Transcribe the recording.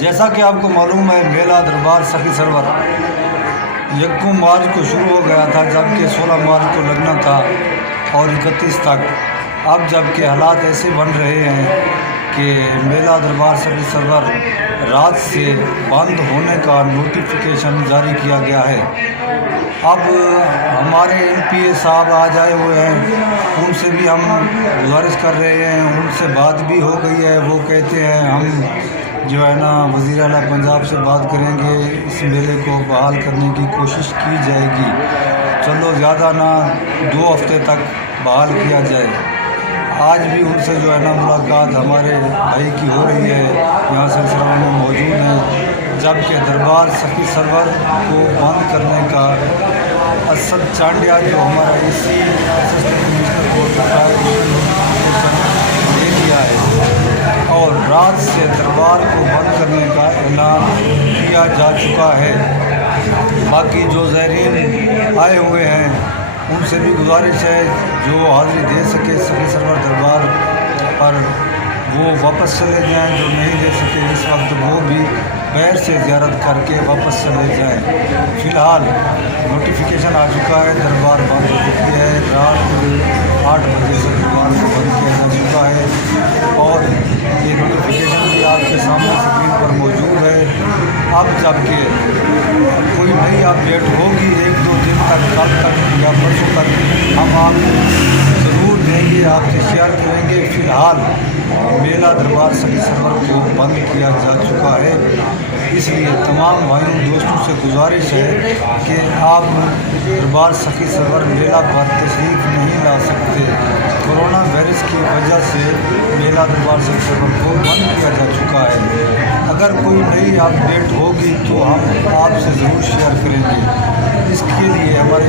जैसा कि आपको मालूम है, मेला दरबार सखी सरवर 1 मार्च को शुरू हो गया था, जबकि 16 मार्च को लगना था और 31 तक। अब जबकि हालात ऐसे बन रहे हैं कि मेला दरबार सखी सरवर रात से बंद होने का नोटिफिकेशन जारी किया गया है। अब हमारे MPA साहब आज आए हुए हैं, उनसे भी हम गुजारिश कर रहे हैं, उनसे बात भी हो गई है। वो कहते हैं हम जो है ना वज़ीर आला पंजाब से बात करेंगे, इस मेले को बहाल करने की कोशिश की जाएगी। चलो ज़्यादा ना 2 हफ्ते तक बहाल किया जाए। आज भी उनसे जो है ना मुलाकात हमारे भाई की हो रही है, यहाँ से सरवर में मौजूद हैं। जबकि दरबार सखी सरवर को बंद करने का असद चांडिया जो हमारा इसी कमिश्नर को दे दिया है और रात से दरबार को बंद करने का ऐलान किया जा चुका है। बाकी जो ज़ायरीन आए हुए हैं उनसे भी गुजारिश है, जो हाज़िरी दे सके सखी सरवर दरबार पर वो वापस चले जाएं, जो नहीं दे सके इस वक्त वो भी पैर से ज़ियारत करके वापस चले जाएं। फ़िलहाल नोटिफिकेशन आ चुका है, दरबार बंद हो चुकी है। रात 8 बजे से दरबार को बंद किया जा चुका है और ये नोटिफिकेशन भी आपके सामने स्क्रीन पर मौजूद है। अब जबकि कोई नई अपडेट होगी 1-2 दिन तक, कल तक या परसों तक, हम आप ज़रूर देंगे, आपसे शेयर करेंगे। फ़िलहाल मेला दरबार सखी सरवर को बंद किया जा चुका है। इसलिए तमाम भाइयों दोस्तों से गुजारिश है कि आप दरबार सखी सरवर मेला पर तशरीफ़ नहीं ला सकते। कोरोना वायरस की वजह से मेला दरबार सखी सरवर को बंद किया जा चुका है। अगर कोई नई अपडेट होगी तो हम आपसे ज़रूर शेयर करेंगे। इसके लिए हमारे